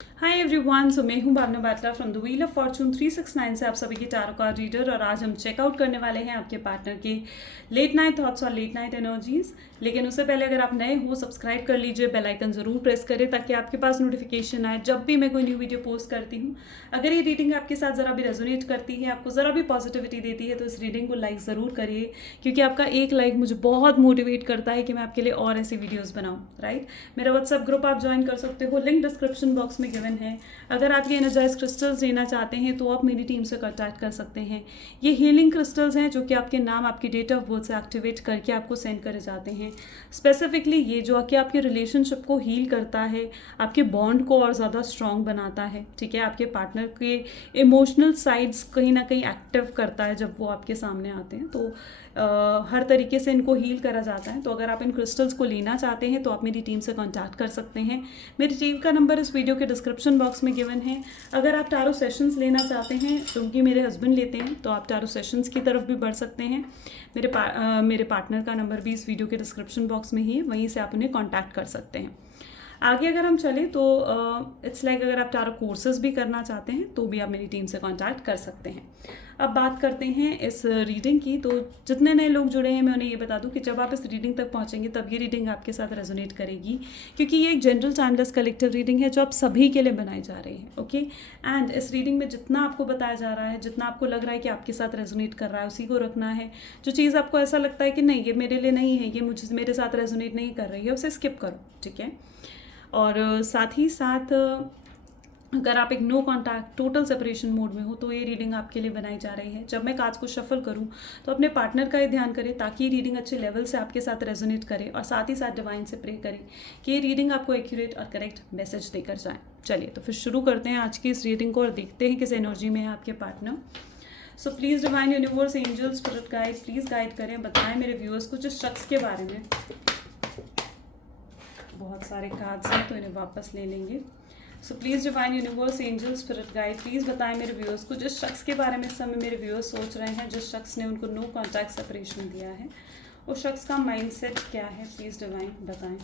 Hi everyone, so मैं हूं Bhavna Batla from the wheel of fortune 369 से आप सभी के टैरो कार्ड रीडर। और आज हम चेकआउट करने वाले हैं आपके पार्टनर के लेट नाइट थॉट्स और लेट नाइट एनर्जीज। लेकिन उससे पहले अगर आप नए हो, सब्सक्राइब कर लीजिए, बेल आइकन जरूर प्रेस करें ताकि आपके पास नोटिफिकेशन आए जब भी मैं कोई न्यू वीडियो पोस्ट करती हूँ। अगर ये रीडिंग आपके साथ ज़रा भी रेजोनेट करती है, आपको ज़रा भी पॉजिटिविटी देती है, तो इस रीडिंग को लाइक ज़रूर करिए, क्योंकि आपका एक लाइक मुझे बहुत मोटिवेट करता है कि मैं आपके लिए और ऐसी वीडियोज़ बनाऊँ। राइट, मेरा व्हाट्सएप ग्रुप आप ज्वाइन कर सकते हो, लिंक डिस्क्रिप्शन बॉक्स में गिवन है। अगर आप ये एनर्जाइज क्रिस्टल्स लेना चाहते हैं तो आप मेरी टीम से कॉन्टैक्ट कर सकते हैं। ये हीलिंग क्रिस्टल्स हैं जो कि आपके नाम, आपकी डेट ऑफ बर्थ से एक्टिवेट करके आपको सेंड करे जाते हैं। स्पेसिफिकली ये जो कि आपके रिलेशनशिप को हील करता है, आपके बॉन्ड को और ज़्यादा स्ट्रॉन्ग बनाता है। ठीक है, आपके पार्टनर के इमोशनल साइड्स कहीं ना कहीं एक्टिव करता है जब वो आपके सामने आते हैं। तो हर तरीके से इनको हील करा जाता है। तो अगर आप इन क्रिस्टल्स को लेना चाहते हैं तो आप मेरी टीम से कॉन्टैक्ट कर सकते हैं। मेरी टीम का नंबर इस वीडियो के डिस्क्रिप्शन बॉक्स में गिवन है। अगर आप टैरो सेशंस लेना चाहते हैं, क्योंकि मेरे हस्बैंड लेते हैं, तो आप टैरो सेशंस की तरफ भी बढ़ सकते हैं। मेरे पार्टनर का नंबर भी इस वीडियो के डिस्क्रिप्शन बॉक्स में ही है, वहीं से आप उन्हें कॉन्टैक्ट कर सकते हैं। आगे अगर हम चलें तो इट्स लाइक अगर आप टैरो कोर्सेज भी करना चाहते हैं तो भी आप मेरी टीम से कॉन्टैक्ट कर सकते हैं। अब बात करते हैं इस रीडिंग की। तो जितने नए लोग जुड़े हैं, मैं उन्हें ये बता दूं कि जब आप इस रीडिंग तक पहुंचेंगे तब ये रीडिंग आपके साथ रेजोनेट करेगी, क्योंकि ये एक जनरल टाइमलेस कलेक्टिव रीडिंग है जो आप सभी के लिए बनाई जा रही है। ओके, एंड इस रीडिंग में जितना आपको बताया जा रहा है, जितना आपको लग रहा है कि आपके साथ रेजोनेट कर रहा है, उसी को रखना है। जो चीज़ आपको ऐसा लगता है कि नहीं ये मेरे लिए नहीं है, ये मुझे मेरे साथ रेजोनेट नहीं कर रही है, उसे स्किप करो। ठीक है, और साथ ही साथ अगर आप एक no contact total separation mode में हो तो ये रीडिंग आपके लिए बनाई जा रही है। जब मैं कार्ड्स को शफल करूं तो अपने पार्टनर का ही ध्यान करें ताकि ये रीडिंग अच्छे लेवल से आपके साथ रेजोनेट करे, और साथ ही साथ डिवाइन से प्रे करें कि ये रीडिंग आपको एक्यूरेट और करेक्ट मैसेज देकर जाए। चलिए तो फिर शुरू करते हैं आज की इस रीडिंग को और देखते हैं किस एनर्जी में है आपके partner. So please divine universe, angel, spirit guide, please guide करें, बताएं मेरे व्यूअर्स को जिस शख्स के बारे में। बहुत सारे कार्ड्स हैं तो इन्हें वापस ले लेंगे। सो please divine universe, angel, spirit guide, please बताएं मेरे व्यूअर्स को जिस शख्स के बारे में इस समय मेरे व्यूअर्स सोच रहे हैं, जिस शख्स ने उनको नो कॉन्टैक्ट सेपरेशन दिया है, उस शख्स का माइंडसेट क्या है, प्लीज़ डिवाइन बताएं।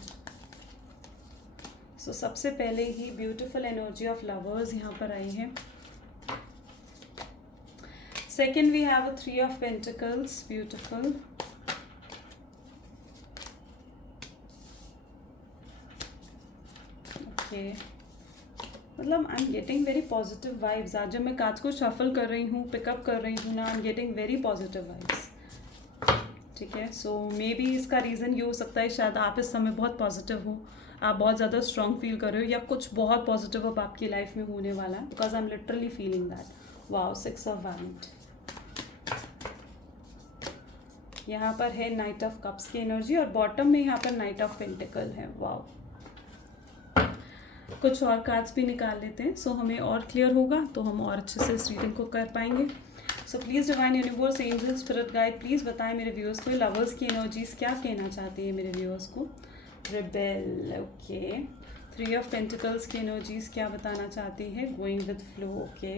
सो सबसे पहले ही ब्यूटिफुल एनर्जी ऑफ लवर्स यहाँ पर आई है। Second we have a 3 of pentacles, beautiful. Okay, मतलब I am getting very positive vibes. आज जब मैं कार्ड्स को शफल कर रही हूँ, पिकअप कर रही हूँ ना, आई am getting very positive vibes. ठीक है, सो मे बी इसका रीज़न ये हो सकता है शायद आप इस समय बहुत पॉजिटिव हो, आप बहुत ज़्यादा स्ट्रॉन्ग फील कर रहे हो, या कुछ बहुत पॉजिटिव अब आपकी लाइफ में होने वाला है, because I am literally feeling that. Wow, 6 of वैलेंट। यहाँ पर है नाइट ऑफ कप्स की एनर्जी और बॉटम में यहाँ पर नाइट ऑफ पेंटिकल है। वाओ, कुछ और कार्ड्स भी निकाल लेते हैं सो हमें और क्लियर होगा, तो हम और अच्छे से इस रीडिंग को कर पाएंगे। सो please divine universe, angel, spirit guide, please बताएं मेरे व्यूअर्स को लवर्स की एनर्जीज क्या कहना चाहती है मेरे व्यूअर्स को। Rebel, okay. 3 ऑफ पेंटिकल्स की एनर्जीज क्या बताना चाहती है, going with flow, okay.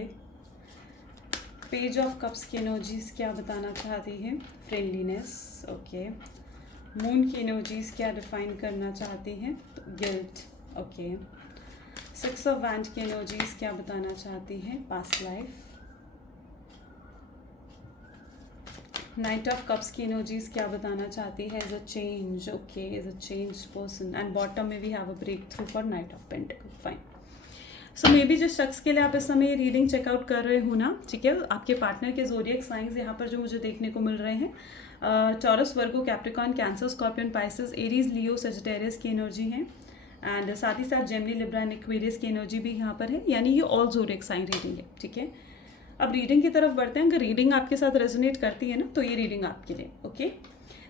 Page of cups की एनर्जीज क्या बताना चाहती है, फ्रेंडलीनेस, ओके। मून की एनर्जीज क्या डिफाइन करना चाहती है, गिल्ट, ओके। 6 ऑफ वैंड की एनर्जीज क्या बताना चाहती है, past life. Night of cups की एनर्जीज क्या बताना चाहती है, is a change, okay, is a change person. And bottom में we have a breakthrough for knight of pentacle, fine. So maybe जिस शख्स के लिए आप इस समय रीडिंग चेकआउट कर रहे हो ना, ठीक है, आपके पार्टनर के ज़ोडिएक साइंस यहाँ पर जो मुझे देखने को मिल रहे हैं, Taurus, Virgo, Capricorn, Cancer, Scorpion, Pisces, Aries, Leo, Sagittarius की एनर्जी है। एंड साथ ही साथ जेमिनी, लिब्रा एंड एक्वेरियस की एनर्जी भी यहाँ पर है, यानी ये ऑल ज़ोडिएक साइन रीडिंग है। ठीक है, अब रीडिंग की तरफ बढ़ते हैं। अगर रीडिंग आपके साथ रेजोनेट करती है ना तो ये रीडिंग आपके लिए, ओके।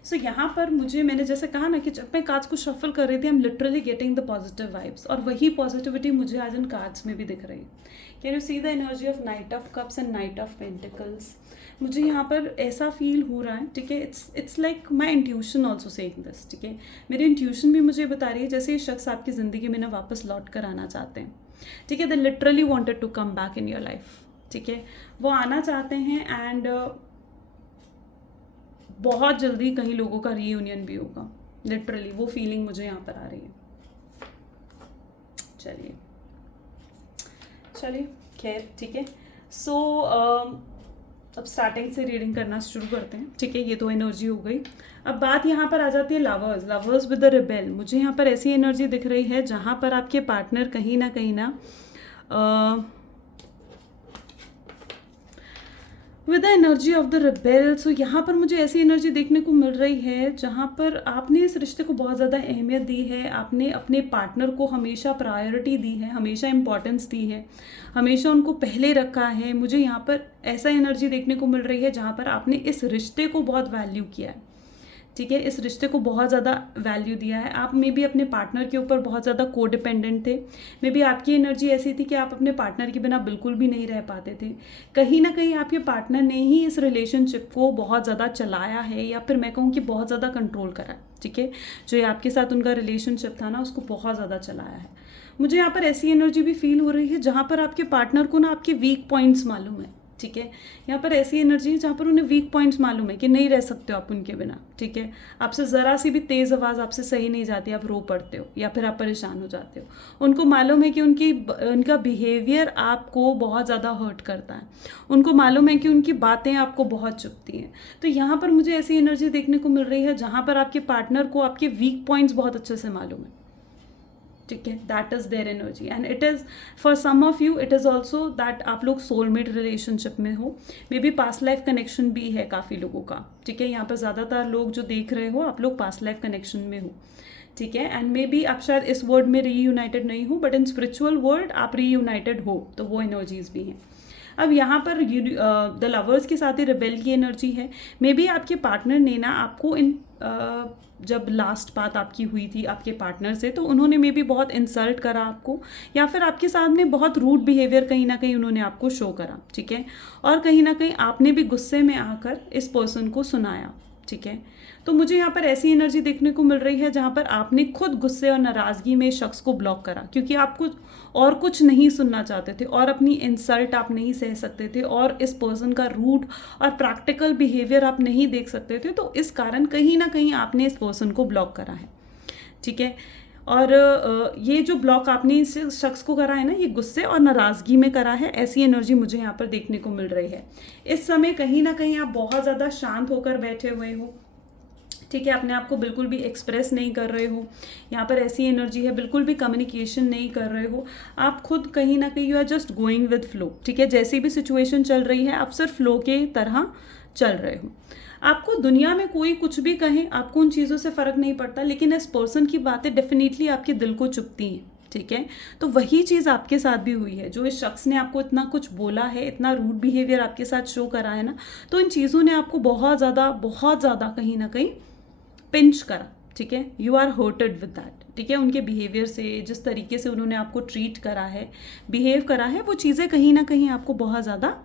सो यहाँ पर मैंने जैसे कहा ना कि जब मैं कार्ड्स को शफल कर रही थी, आई am literally getting the positive vibes, और वही पॉजिटिविटी मुझे आज इन कार्ड्स में भी दिख रही है। Can you see the energy of night of cups and night of pentacles. मुझे यहाँ पर ऐसा फील हो रहा है, ठीक है, it's like my intuition also saying this. ठीक है, मेरी इंट्यूशन भी मुझे बता रही है जैसे ये शख्स आपकी ज़िंदगी में ना वापस लौट कर आना चाहते हैं। ठीक है, they literally wanted to come back in your life. ठीक है, वो आना चाहते हैं एंड बहुत जल्दी कहीं लोगों का रीयूनियन भी होगा। लिटरली वो फीलिंग मुझे यहाँ पर आ रही है। चलिए, चलिए खैर ठीक है। सो अब स्टार्टिंग से रीडिंग करना शुरू करते हैं, ठीक है। ये तो एनर्जी हो गई। अब बात यहाँ पर आ जाती है लवर्स विद द रिबेल। मुझे यहाँ पर ऐसी एनर्जी दिख रही है जहाँ पर आपके पार्टनर कहीं ना with the energy of the rebel. So यहाँ पर मुझे ऐसी एनर्जी देखने को मिल रही है जहाँ पर आपने इस रिश्ते को बहुत ज़्यादा अहमियत दी है, आपने अपने पार्टनर को हमेशा प्रायोरिटी दी है, हमेशा इम्पॉर्टेंस दी है, हमेशा उनको पहले रखा है। मुझे यहाँ पर ऐसा एनर्जी देखने को मिल रही है जहाँ पर आपने इस रिश्ते को बहुत वैल्यू किया है, ठीक है। इस रिश्ते को बहुत ज़्यादा वैल्यू दिया है। आप मे बी अपने पार्टनर के ऊपर बहुत ज़्यादा कोडिपेंडेंट थे। मे बी आपकी एनर्जी ऐसी थी कि आप अपने पार्टनर के बिना बिल्कुल भी नहीं रह पाते थे। कहीं ना कहीं आपके पार्टनर ने ही इस रिलेशनशिप को बहुत ज़्यादा चलाया है, या फिर मैं कहूँ कि बहुत ज़्यादा कंट्रोल करा है, ठीक है। जो ये आपके साथ उनका रिलेशनशिप था ना, उसको बहुत ज़्यादा चलाया है। मुझे यहाँ पर ऐसी एनर्जी भी फील हो रही है जहाँ पर आपके पार्टनर को ना आपके वीक पॉइंट्स मालूम है, ठीक है। यहाँ पर ऐसी एनर्जी है जहाँ पर उन्हें वीक पॉइंट्स मालूम है कि नहीं रह सकते हो आप उनके बिना, ठीक है। आपसे ज़रा सी भी तेज़ आवाज़ आपसे सही नहीं जाती, आप रो पड़ते हो या फिर आप परेशान हो जाते हो। उनको मालूम है कि उनका बिहेवियर आपको बहुत ज़्यादा हर्ट करता है। उनको मालूम है कि उनकी बातें आपको बहुत चुभती हैं। तो यहाँ पर मुझे ऐसी एनर्जी देखने को मिल रही है जहाँ पर आपके पार्टनर को आपके वीक पॉइंट्स बहुत अच्छे से मालूम है, ठीक है। That is their energy and it is for some of you it is also that आप लोग सोलमेट रिलेशनशिप में हो। Maybe past life connection भी है काफ़ी लोगों का, ठीक है। यहाँ पर ज़्यादातर लोग जो देख रहे हो आप लोग पास्ट लाइफ कनेक्शन में हो, ठीक है। एंड मे बी आप शायद इस वर्ल्ड में रीयूनाइटेड नहीं हो, बट इन स्पिरिचुअल वर्ल्ड आप रीयूनाइटेड हो, तो वो एनर्जीज भी हैं। अब यहाँ पर द लवर्स के साथ ही रिबेल की एनर्जी है। मे बी आपके पार्टनर ने ना आपको जब लास्ट बात आपकी हुई थी आपके पार्टनर से, तो उन्होंने मे बी बहुत इंसल्ट करा आपको, या फिर आपके सामने बहुत रूड बिहेवियर कहीं ना कहीं उन्होंने आपको शो करा, ठीक है। और कहीं ना कहीं आपने भी गुस्से में आकर इस पर्सन को सुनाया, ठीक है। तो मुझे यहाँ पर ऐसी एनर्जी देखने को मिल रही है जहाँ पर आपने खुद गुस्से और नाराज़गी में शख्स को ब्लॉक करा, क्योंकि आप कुछ नहीं सुनना चाहते थे और अपनी इंसल्ट आप नहीं सह सकते थे और इस पर्सन का रूड और प्रैक्टिकल बिहेवियर आप नहीं देख सकते थे। तो इस कारण कहीं ना कहीं आपने इस पर्सन को ब्लॉक करा है, ठीक है। और ये जो ब्लॉक आपने इस शख्स को करा है ना, ये गुस्से और नाराज़गी में करा है। ऐसी एनर्जी मुझे यहाँ पर देखने को मिल रही है। इस समय कहीं ना कहीं आप बहुत ज़्यादा शांत होकर बैठे हुए हो, ठीक है। अपने आप को बिल्कुल भी एक्सप्रेस नहीं कर रहे हो। यहाँ पर ऐसी एनर्जी है बिल्कुल भी कम्युनिकेशन नहीं कर रहे हो। आप खुद कहीं ना कहीं you are just going with flow, ठीक है। जैसी भी सिचुएशन चल रही है आप सिर्फ फ्लो के तरह चल रहे हो। आपको दुनिया में कोई कुछ भी कहे, आपको उन चीज़ों से फ़र्क नहीं पड़ता, लेकिन इस पर्सन की बातें डेफिनेटली आपके दिल को चुभती हैं, ठीक है। तो वही चीज़ आपके साथ भी हुई है। जो इस शख्स ने आपको इतना कुछ बोला है, इतना रूड बिहेवियर आपके साथ शो करा है ना, तो इन चीज़ों ने आपको बहुत ज़्यादा कहीं ना कहीं पिंच करा, ठीक है। You are hurted with that, ठीक है। उनके बिहेवियर से, जिस तरीके से उन्होंने आपको ट्रीट करा है, बिहेव करा है, वो चीज़ें कहीं ना कहीं आपको बहुत ज़्यादा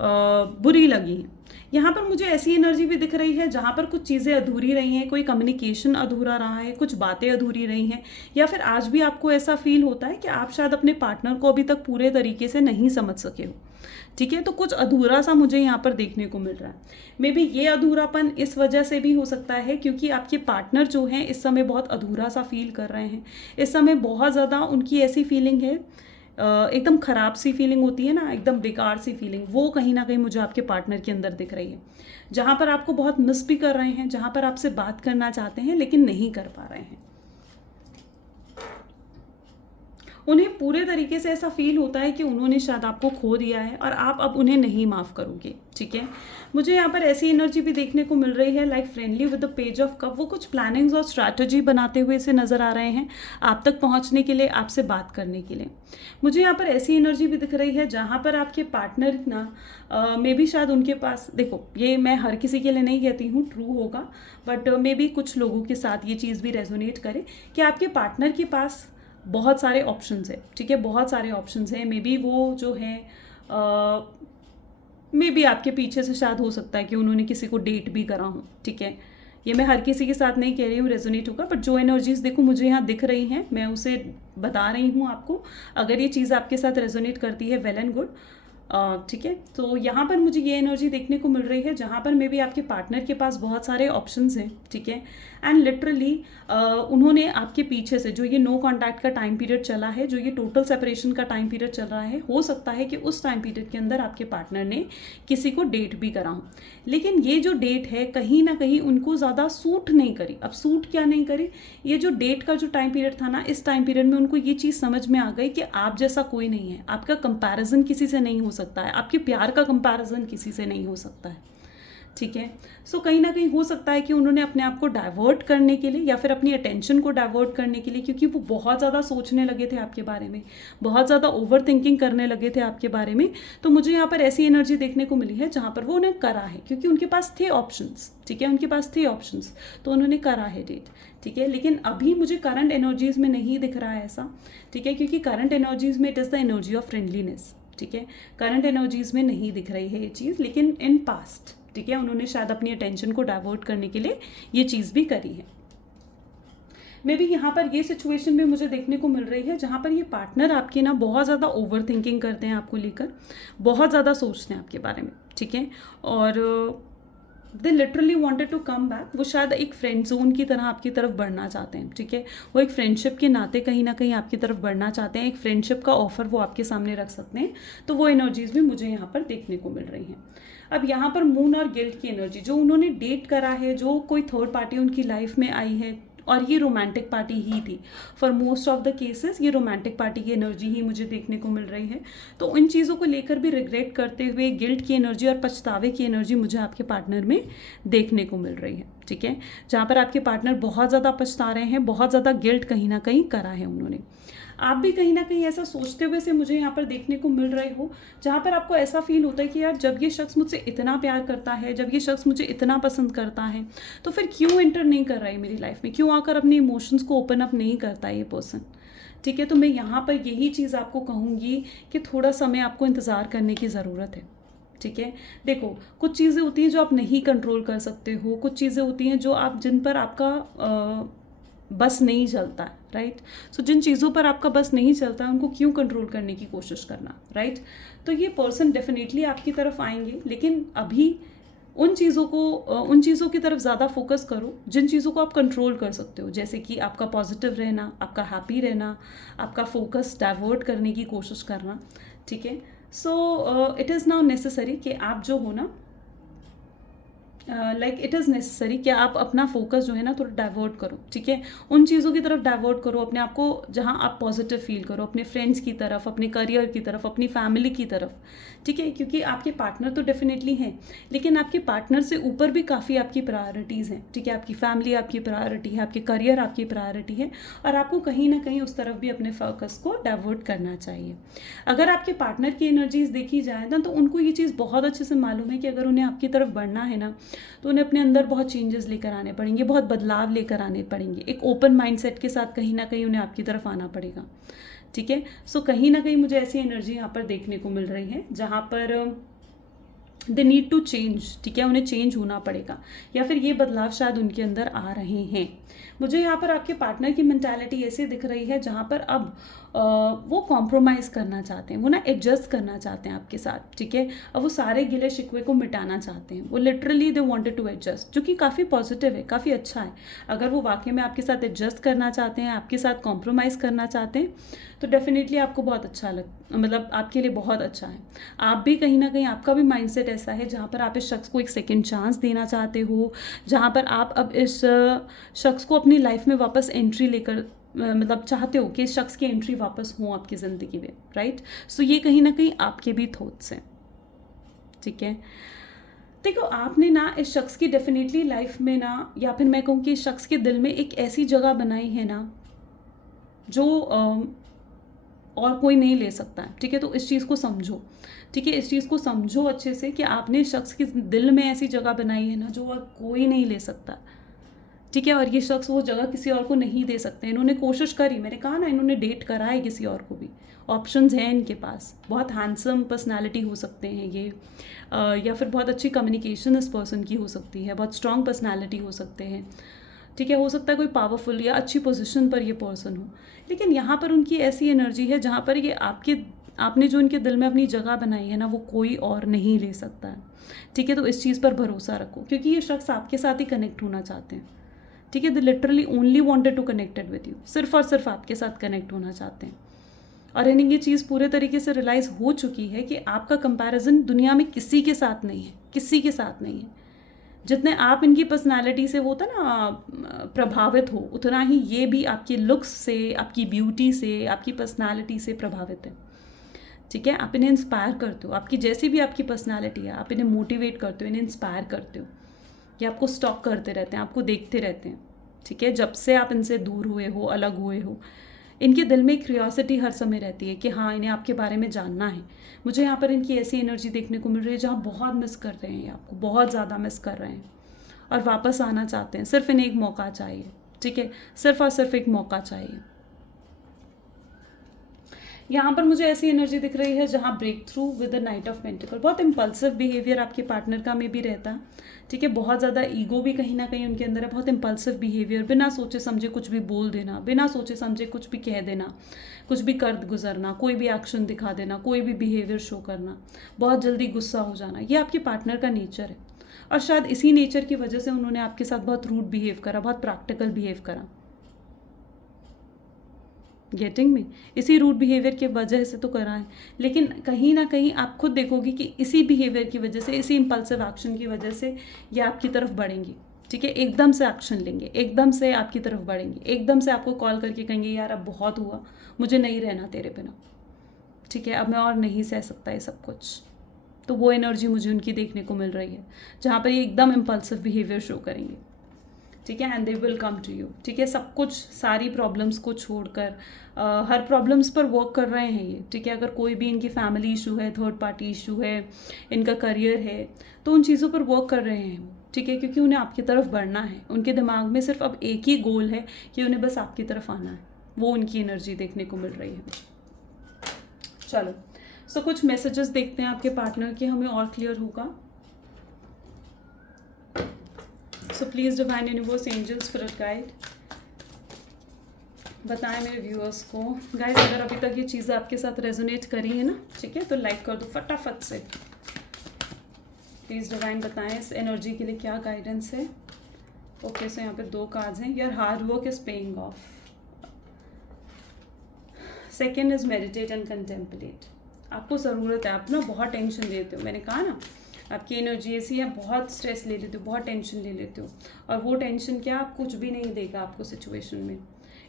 बुरी लगी हैं। यहाँ पर मुझे ऐसी एनर्जी भी दिख रही है जहाँ पर कुछ चीज़ें अधूरी रही हैं, कोई कम्युनिकेशन अधूरा रहा है, कुछ बातें अधूरी रही हैं, या फिर आज भी आपको ऐसा फील होता है कि आप शायद अपने पार्टनर को अभी तक पूरे तरीके से नहीं समझ सके हो, ठीक है। तो कुछ अधूरा सा मुझे यहाँ पर देखने को मिल रहा है। मे बी ये अधूरापन इस वजह से भी हो सकता है क्योंकि आपके पार्टनर जो हैं इस समय बहुत अधूरा सा फील कर रहे हैं। इस समय बहुत ज़्यादा उनकी ऐसी फीलिंग है, एकदम ख़राब सी फीलिंग होती है ना, एकदम बेकार सी फीलिंग, वो कहीं ना कहीं मुझे आपके पार्टनर के अंदर दिख रही है। जहाँ पर आपको बहुत मिस भी कर रहे हैं, जहाँ पर आपसे बात करना चाहते हैं लेकिन नहीं कर पा रहे हैं। उन्हें पूरे तरीके से ऐसा फील होता है कि उन्होंने शायद आपको खो दिया है और आप अब उन्हें नहीं माफ़ करोगे, ठीक है। मुझे यहाँ पर ऐसी एनर्जी भी देखने को मिल रही है like friendly with the page of cup. वो कुछ प्लानिंग्स और स्ट्रैटेजी बनाते हुए से नज़र आ रहे हैं आप तक पहुँचने के लिए, आपसे बात करने के लिए। मुझे यहाँ पर ऐसी एनर्जी भी दिख रही है जहाँ पर आपके पार्टनर ना मे बी शायद उनके पास, देखो ये मैं हर किसी के लिए नहीं कहती हूँ ट्रू होगा, बट मे बी कुछ लोगों के साथ ये चीज़ भी रेजोनेट करे कि आपके पार्टनर के पास बहुत सारे ऑप्शंस है, ठीक है। बहुत सारे ऑप्शंस हैं। मे बी वो जो है मे बी आपके पीछे से शायद हो सकता है कि उन्होंने किसी को डेट भी करा हो, ठीक है। ये मैं हर किसी के साथ नहीं कह रही हूँ रेजोनेट होगा, बट जो एनर्जीज देखो मुझे यहाँ दिख रही हैं मैं उसे बता रही हूँ आपको। अगर ये चीज़ आपके साथ रेजोनेट करती है वेल एंड गुड, ठीक है। तो यहाँ पर मुझे ये एनर्जी देखने को मिल रही है जहाँ पर मे बी आपके पार्टनर के पास बहुत सारे ऑप्शंस हैं, ठीक है। एंड लिटरली उन्होंने आपके पीछे से जो ये नो कॉन्टैक्ट का टाइम पीरियड चला है, जो ये टोटल सेपरेशन का टाइम पीरियड चल रहा है, हो सकता है कि उस टाइम पीरियड के अंदर आपके पार्टनर ने किसी को डेट भी करा हो, लेकिन ये जो डेट है कहीं ना कहीं उनको ज़्यादा सूट नहीं करी। अब सूट क्या नहीं करी, ये जो डेट का जो टाइम पीरियड था ना, इस टाइम पीरियड में उनको ये चीज़ समझ में आ गई कि आप जैसा कोई नहीं है, आपका कंपैरिजन किसी से नहीं हो सकता है, आपके प्यार का कंपैरिजन किसी से नहीं हो सकता है। ठीक है, सो कहीं ना कहीं हो सकता है कि उन्होंने अपने आप को डाइवर्ट करने के लिए या फिर अपनी अटेंशन को डाइवर्ट करने के लिए, क्योंकि वो बहुत ज़्यादा सोचने लगे थे आपके बारे में, बहुत ज़्यादा ओवर थिंकिंग करने लगे थे आपके बारे में, तो मुझे यहाँ पर ऐसी एनर्जी देखने को मिली है जहाँ पर वो उन्हें करा है, क्योंकि उनके पास थे ऑप्शंस। ठीक है, उनके पास थे ऑप्शंस, तो उन्होंने करा है डेट। ठीक है, लेकिन अभी मुझे करंट एनर्जीज में नहीं दिख रहा है ऐसा। ठीक है, क्योंकि करंट एनर्जीज में it is the energy of friendliness. ठीक है, करंट एनर्जीज में नहीं दिख रही है ये चीज़, लेकिन इन पास्ट, ठीक है, उन्होंने शायद अपनी अटेंशन को डाइवर्ट करने के लिए ये चीज़ भी करी है। मे बी यहाँ पर ये सिचुएशन भी मुझे देखने को मिल रही है जहाँ पर ये पार्टनर आपके ना बहुत ज़्यादा ओवर थिंकिंग करते हैं आपको लेकर, बहुत ज़्यादा सोचते हैं आपके बारे में। ठीक है, और they literally wanted to come back. वो शायद एक फ्रेंड जोन की तरह आपकी तरफ बढ़ना चाहते हैं। ठीक है, वो एक फ्रेंडशिप के नाते कहीं ना कहीं आपकी तरफ बढ़ना चाहते हैं, एक फ्रेंडशिप का ऑफर वो आपके सामने रख सकते हैं। तो वो एनर्जीज भी मुझे यहाँ पर देखने को मिल रही हैं। अब यहाँ पर मून और गिल्ट की एनर्जी, जो उन्होंने डेट करा है, जो कोई थर्ड पार्टी उनकी लाइफ में आई है, और ये रोमांटिक पार्टी ही थी। For most of the cases ये रोमांटिक पार्टी की एनर्जी ही मुझे देखने को मिल रही है। तो इन चीज़ों को लेकर भी रिग्रेट करते हुए गिल्ट की एनर्जी और पछतावे की एनर्जी मुझे आपके पार्टनर में देखने को मिल रही है। ठीक है, जहाँ पर आपके पार्टनर बहुत ज़्यादा पछता रहे हैं, बहुत ज़्यादा गिल्ट कहीं ना कहीं करा है उन्होंने। आप भी कहीं ना कहीं ऐसा सोचते हुए से मुझे यहाँ पर देखने को मिल रहे हो, जहाँ पर आपको ऐसा फील होता है कि यार जब ये शख्स मुझसे इतना प्यार करता है, जब ये शख्स मुझे इतना पसंद करता है, तो फिर क्यों एंटर नहीं कर रहा है मेरी लाइफ में, क्यों आकर अपने इमोशंस को ओपन अप नहीं करता है ये पर्सन। ठीक है, तो मैं यहाँ पर यही चीज़ आपको कहूँगी कि थोड़ा समय आपको इंतज़ार करने की ज़रूरत है। ठीक है, देखो कुछ चीज़ें होती हैं जो आप नहीं कंट्रोल कर सकते हो, कुछ चीज़ें होती हैं जो आप जिन पर आपका बस नहीं चलता है। राइट, सो जिन चीज़ों पर आपका बस नहीं चलता उनको क्यों कंट्रोल करने की कोशिश करना। राइट, तो ये पर्सन डेफिनेटली आपकी तरफ आएंगे, लेकिन अभी उन चीज़ों की तरफ ज़्यादा फोकस करो जिन चीज़ों को आप कंट्रोल कर सकते हो, जैसे कि आपका पॉजिटिव रहना, आपका हैप्पी रहना, आपका फोकस डाइवर्ट करने की कोशिश करना। ठीक है, so it is now necessary कि आप जो हो ना, इट इज़ नेसेसरी कि आप अपना फोकस जो है ना थोड़ा डाइवर्ट करो। ठीक है, उन चीज़ों की तरफ डाइवर्ट करो अपने आप को जहाँ आप पॉजिटिव फील करो, अपने फ्रेंड्स की तरफ, अपने करियर की तरफ, अपनी फैमिली की तरफ। ठीक है, क्योंकि आपके पार्टनर तो डेफिनेटली हैं, लेकिन आपके पार्टनर से ऊपर भी काफ़ी आपकी प्रायोरिटीज़ हैं। ठीक है, आपकी फैमिली आपकी प्रायोरिटी है, आपके करियर आपकी प्रायोरिटी है, और आपको कहीं ना कहीं उस तरफ भी अपने फोकस को डाइवर्ट करना चाहिए। अगर आपके पार्टनर की एनर्जीज देखी जाए ना, तो उनको ये चीज़ बहुत अच्छे से मालूम है कि अगर उन्हें आपकी तरफ बढ़ना है ना, तो उन्हें अपने अंदर बहुत चेंजेस लेकर आने पड़ेंगे, बहुत बदलाव लेकर आने पड़ेंगे। एक ओपन माइंडसेट के साथ कहीं ना कहीं उन्हें आपकी तरफ आना पड़ेगा। ठीक है, सो कहीं ना कहीं मुझे ऐसी एनर्जी यहाँ पर देखने को मिल रही है जहाँ पर दे नीड टू चेंज। ठीक है, उन्हें चेंज होना पड़ेगा, या फिर ये बदलाव शायद उनके अंदर आ रहे हैं। मुझे यहाँ पर आपके पार्टनर की मेंटालिटी ऐसे दिख रही है जहाँ पर अब वो कॉम्प्रोमाइज़ करना चाहते हैं, वो ना एडजस्ट करना चाहते हैं आपके साथ। ठीक है, अब वो सारे गिले शिकवे को मिटाना चाहते हैं, वो literally they wanted to adjust, जो कि काफ़ी पॉजिटिव है, काफ़ी अच्छा है। अगर वो वाकई में आपके साथ एडजस्ट करना चाहते हैं, आपके साथ कॉम्प्रोमाइज़ करना चाहते हैं, तो डेफिनेटली आपको बहुत अच्छा मतलब आपके लिए बहुत अच्छा है। आप भी कहीं ना कहीं, आपका भी माइंडसेट ऐसा है जहाँ पर आप इस शख्स को एक सेकेंड चांस देना चाहते हो, जहाँ पर आप अब इस शख्स को अपनी लाइफ में वापस एंट्री लेकर मतलब चाहते हो कि इस शख्स की एंट्री वापस हो आपकी ज़िंदगी में। राइट, सो ये कहीं ना कहीं आपके भी थॉट्स हैं। ठीक है, देखो आपने ना इस शख्स की डेफिनेटली लाइफ में ना, या फिर मैं कहूँ कि इस शख्स के दिल में एक ऐसी जगह बनाई है ना जो और कोई नहीं ले सकता है। ठीक है, तो इस चीज़ को समझो। ठीक है, इस चीज़ को समझो अच्छे से कि आपने इस शख्स के दिल में ऐसी जगह बनाई है ना जो और कोई नहीं ले सकता। ठीक है, और ये शख्स वो जगह किसी और को नहीं दे सकते। इन्होंने कोशिश करी, मैंने कहा ना, इन्होंने डेट करा है किसी और को भी, ऑप्शंस हैं इनके पास। बहुत हैंडसम पर्सनालिटी हो सकते हैं ये, या फिर बहुत अच्छी कम्युनिकेशन इस पर्सन की हो सकती है, बहुत स्ट्रॉन्ग पर्सनालिटी हो सकते हैं। ठीक है, हो सकता है कोई पावरफुल या अच्छी पोजीशन पर ये पर्सन हो, लेकिन यहाँ पर उनकी ऐसी एनर्जी है जहाँ पर ये आपने जो इनके दिल में अपनी जगह बनाई है ना, वो कोई और नहीं ले सकता है। ठीक है, तो इस चीज़ पर भरोसा रखो, क्योंकि ये शख्स आपके साथ ही कनेक्ट होना चाहते हैं। ठीक है, they literally only wanted to connected with you, सिर्फ और सिर्फ आपके साथ कनेक्ट होना चाहते हैं। और इन्हें ये चीज़ पूरे तरीके से रियलाइज़ हो चुकी है कि आपका कंपैरिजन दुनिया में किसी के साथ नहीं है, किसी के साथ नहीं है। जितने आप इनकी पर्सनालिटी से होता ना प्रभावित हो, उतना ही ये भी आपकी लुक्स से, आपकी ब्यूटी से, आपकी पर्सनालिटी से प्रभावित है। ठीक है, आप इन्हें इंस्पायर करते हो, आपकी जैसी भी आपकी पर्सनालिटी है, आप इन्हें मोटिवेट करते हो, इन्हें इंस्पायर करते हो। ये आपको स्टॉक करते रहते हैं, आपको देखते रहते हैं। ठीक है, जब से आप इनसे दूर हुए हो, अलग हुए हो, इनके दिल में क्यूरियोसिटी हर समय रहती है कि हाँ, इन्हें आपके बारे में जानना है। मुझे यहाँ पर इनकी ऐसी एनर्जी देखने को मिल रही है जहाँ बहुत मिस कर रहे हैं, आपको बहुत ज़्यादा मिस कर रहे हैं और वापस आना चाहते हैं। सिर्फ इन्हें एक मौका चाहिए। ठीक है, सिर्फ और सिर्फ एक मौका चाहिए। यहाँ पर मुझे ऐसी एनर्जी दिख रही है जहाँ breakthrough with the knight of pentacle. बहुत इम्पल्सिव बिहेवियर आपके पार्टनर का में भी रहता है। ठीक है, बहुत ज़्यादा ईगो भी कहीं ना कहीं उनके अंदर है। बहुत इम्पल्सिव बिहेवियर, बिना सोचे समझे कुछ भी बोल देना, बिना सोचे समझे कुछ भी कह देना, कुछ भी कर गुजरना, कोई भी एक्शन दिखा देना, कोई भी बिहेवियर शो करना, बहुत जल्दी गुस्सा हो जाना, ये आपके पार्टनर का नेचर है। और शायद इसी नेचर की वजह से उन्होंने आपके साथ बहुत रूड बिहेव करा, बहुत प्रैक्टिकल बिहेव करा। गेटिंग में इसी रूड बिहेवियर की वजह से तो करा है, लेकिन कहीं ना कहीं आप खुद देखोगे कि इसी बिहेवियर की वजह से, इसी इम्पल्सिव एक्शन की वजह से ये आपकी तरफ बढ़ेंगी। ठीक है, एकदम से एक्शन लेंगे, एकदम से आपकी तरफ बढ़ेंगे, एकदम से आपको कॉल करके कहेंगे यार अब बहुत हुआ, मुझे नहीं रहना तेरे बिना। ठीक है, अब मैं और नहीं सह सकता ये सब कुछ। तो वो एनर्जी मुझे उनकी देखने को मिल रही है जहाँ पर ये एकदम इम्पल्सिव बिहेवियर शो करेंगे। ठीक है, and they will come to you. ठीक है, सब कुछ, सारी प्रॉब्लम्स को छोड़कर हर प्रॉब्लम्स पर वर्क कर रहे हैं ये। ठीक है, अगर कोई भी इनकी फैमिली इशू है, थर्ड पार्टी इशू है, इनका करियर है, तो उन चीज़ों पर वर्क कर रहे हैं वो। ठीक है, क्योंकि उन्हें आपकी तरफ बढ़ना है। उनके दिमाग में सिर्फ अब एक ही गोल है कि उन्हें बस आपकी तरफ आना है। वो उनकी एनर्जी देखने को मिल रही है। चलो, सो कुछ मैसेजेस देखते हैं आपके पार्टनर के, हमें और क्लियर होगा। So please divine universe, angels, spirit guide, बताएं मेरे व्यूअर्स को। गाइस, अगर अभी तक ये चीज़ें आपके साथ रेजोनेट करी है ना, ठीक है, तो लाइक कर दो फटाफट से। प्लीज़ डिवाइन बताएं इस एनर्जी के लिए क्या गाइडेंस है। ओके, सो यहाँ पे 2 कार्ड्स हैं। Your hard work is paying off. Second is meditate and contemplate. आपको ज़रूरत है, आप ना बहुत टेंशन लेते हो, मैंने कहा ना आपकी एनर्जी ऐसी है, बहुत स्ट्रेस ले लेते हो, बहुत टेंशन ले लेते हो, और वो टेंशन क्या, आप कुछ भी नहीं देगा आपको सिचुएशन में।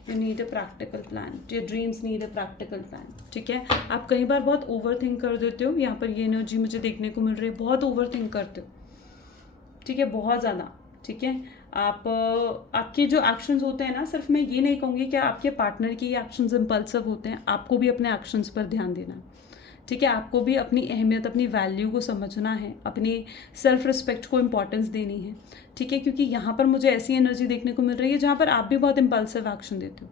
You need a practical plan, your dreams need a practical plan. ठीक है, आप कई बार बहुत ओवर थिंक कर देते हो। यहाँ पर ये एनर्जी मुझे देखने को मिल रही है, बहुत ओवर थिंक करते हो। ठीक है, बहुत ज़्यादा। ठीक है, आपके जो एक्शंस होते हैं ना, सिर्फ मैं ये नहीं कहूँगी कि आपके पार्टनर के एक्शंस इम्पल्सिव होते हैं, आपको भी अपने एक्शंस पर ध्यान देना है। ठीक है, आपको भी अपनी अहमियत, अपनी वैल्यू को समझना है, अपनी सेल्फ रिस्पेक्ट को इम्पॉर्टेंस देनी है। ठीक है, क्योंकि यहाँ पर मुझे ऐसी एनर्जी देखने को मिल रही है जहाँ पर आप भी बहुत इम्पल्सिव एक्शन देते हो।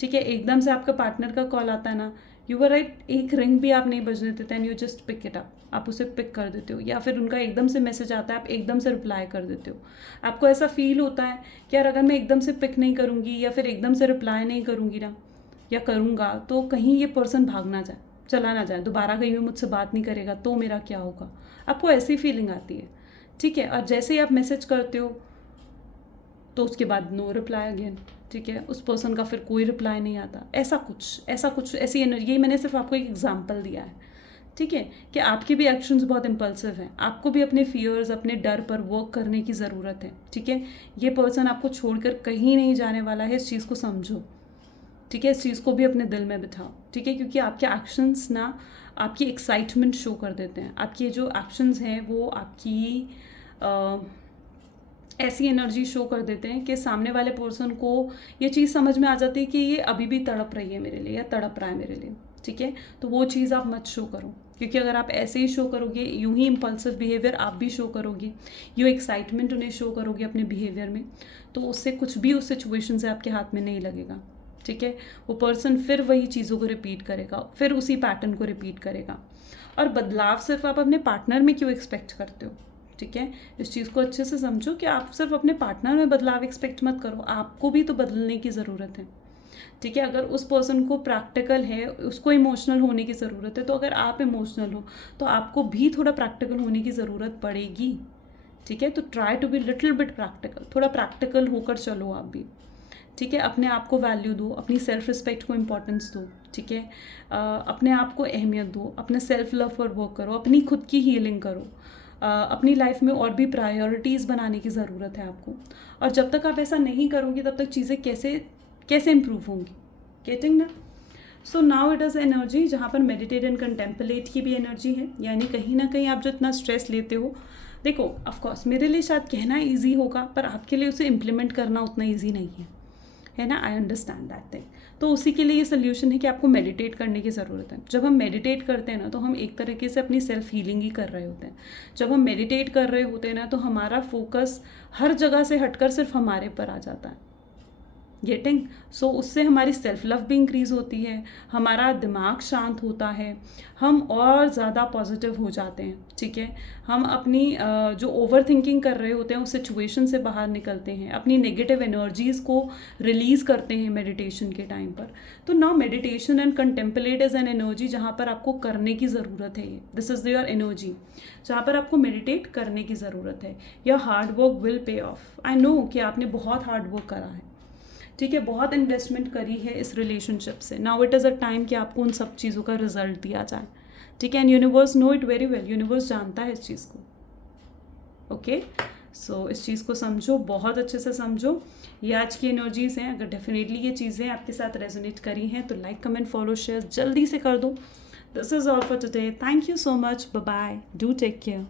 ठीक है, एकदम से आपका पार्टनर का कॉल आता है ना, यू वर राइट, एक रिंग भी आप नहीं बजने देते and you just pick it up, आप उसे पिक कर देते हो। या फिर उनका एकदम से मैसेज आता है, आप एकदम से रिप्लाई कर देते हो। आपको ऐसा फील होता है कि यार अगर मैं एकदम से पिक नहीं करूँगी या फिर एकदम से रिप्लाई नहीं करूँगी ना, या करूँगा, तो कहीं ये पर्सन भाग ना जाए, चला ना जाए, दोबारा कहीं भी मुझसे बात नहीं करेगा तो मेरा क्या होगा। आपको ऐसी फीलिंग आती है। ठीक है, और जैसे ही आप मैसेज करते हो तो उसके बाद नो रिप्लाई अगेन। ठीक है, उस पर्सन का फिर कोई रिप्लाई नहीं आता। ऐसा कुछ ऐसी एनर्जी, मैंने सिर्फ आपको एक एग्जांपल दिया है। ठीक है, कि आपके भी एक्शंस बहुत इम्पल्सिव हैं, आपको भी अपने फियर्स, अपने डर पर वर्क करने की ज़रूरत है। ठीक है, ये पर्सन आपको छोड़कर कहीं नहीं जाने वाला है, इस चीज़ को समझो। ठीक है, इस चीज़ को भी अपने दिल में बिठाओ। ठीक है, क्योंकि आपके एक्शंस ना आपकी एक्साइटमेंट शो कर देते हैं। आपके जो एक्शंस हैं वो आपकी ऐसी एनर्जी शो कर देते हैं कि सामने वाले पर्सन को ये चीज़ समझ में आ जाती है कि ये अभी भी तड़प रही है मेरे लिए या तड़प रहा है मेरे लिए। ठीक है, तो वो चीज़ आप मत शो करो, क्योंकि अगर आप ऐसे ही शो करोगे, यूं ही इम्पल्सिव बिहेवियर आप भी शो करोगे, यूँ एक्साइटमेंट उन्हें शो करोगे अपने बिहेवियर में, तो उससे कुछ भी उस सिचुएशन से आपके हाथ में नहीं लगेगा। ठीक है, वो पर्सन फिर वही चीज़ों को रिपीट करेगा, फिर उसी पैटर्न को रिपीट करेगा। और बदलाव सिर्फ आप अपने पार्टनर में क्यों एक्सपेक्ट करते हो। ठीक है, इस चीज़ को अच्छे से समझो कि आप सिर्फ अपने पार्टनर में बदलाव एक्सपेक्ट मत करो, आपको भी तो बदलने की ज़रूरत है। ठीक है, अगर उस पर्सन को प्रैक्टिकल है, उसको इमोशनल होने की ज़रूरत है, तो अगर आप इमोशनल हो तो आपको भी थोड़ा प्रैक्टिकल होने की ज़रूरत पड़ेगी। ठीक है, तो try to be little bit practical, थोड़ा प्रैक्टिकल होकर चलो आप भी, ठीक है। अपने आप को वैल्यू दो, अपनी सेल्फ रिस्पेक्ट को इम्पोर्टेंस दो, ठीक है। अपने आप को अहमियत दो, अपने सेल्फ लव पर वर्क करो, अपनी खुद की हीलिंग करो। अपनी लाइफ में और भी प्रायोरिटीज़ बनाने की ज़रूरत है आपको, और जब तक आप ऐसा नहीं करोगे तब तक चीज़ें कैसे इम्प्रूव होंगी, गेटिंग ना। So now it is energy जहाँ पर मेडिटेट एंड कंटेम्पलेट की भी एनर्जी है, यानी कहीं ना कहीं आप जो इतना स्ट्रेस लेते हो, देखो ऑफकोर्स मेरे लिए शायद कहना ईजी होगा पर आपके लिए उसे इम्प्लीमेंट करना उतना ईजी नहीं है ना। I understand that thing. तो उसी के लिए ये सोल्यूशन है कि आपको मेडिटेट करने की ज़रूरत है। जब हम मेडिटेट करते हैं ना तो हम एक तरीके से अपनी सेल्फ हीलिंग ही कर रहे होते हैं। जब हम मेडिटेट कर रहे होते हैं ना तो हमारा फोकस हर जगह से हटकर सिर्फ हमारे पर आ जाता है, गेटिंग। सो उससे हमारी सेल्फ लव भी इंक्रीज़ होती है, हमारा दिमाग शांत होता है, हम और ज़्यादा पॉजिटिव हो जाते हैं, ठीक है। हम अपनी जो ओवर थिंकिंग कर रहे होते हैं उस सिचुएशन से बाहर निकलते हैं, अपनी नेगेटिव एनर्जीज़ को रिलीज़ करते हैं मेडिटेशन के टाइम पर। तो now meditation and contemplate is an energy जहाँ पर आपको करने की ज़रूरत है। दिस इज़ योर एनर्जी जहाँ पर आपको मेडिटेट करने की ज़रूरत है। Your hard work will pay of. I know कि आपने बहुत हार्ड वर्क करा है, ठीक है, बहुत इन्वेस्टमेंट करी है इस रिलेशनशिप से। Now it is a time कि आपको उन सब चीज़ों का रिजल्ट दिया जाए, ठीक है। And universe know it very well, universe जानता है इस चीज़ को, ओके। सो इस चीज़ को समझो, बहुत अच्छे से समझो। ये आज की एनर्जीज़ हैं। अगर डेफिनेटली ये चीज़ें आपके साथ रेजोनेट करी हैं तो लाइक कमेंट फॉलो शेयर जल्दी से कर दो। This is all for today. Thank you so much, bye bye, do take care.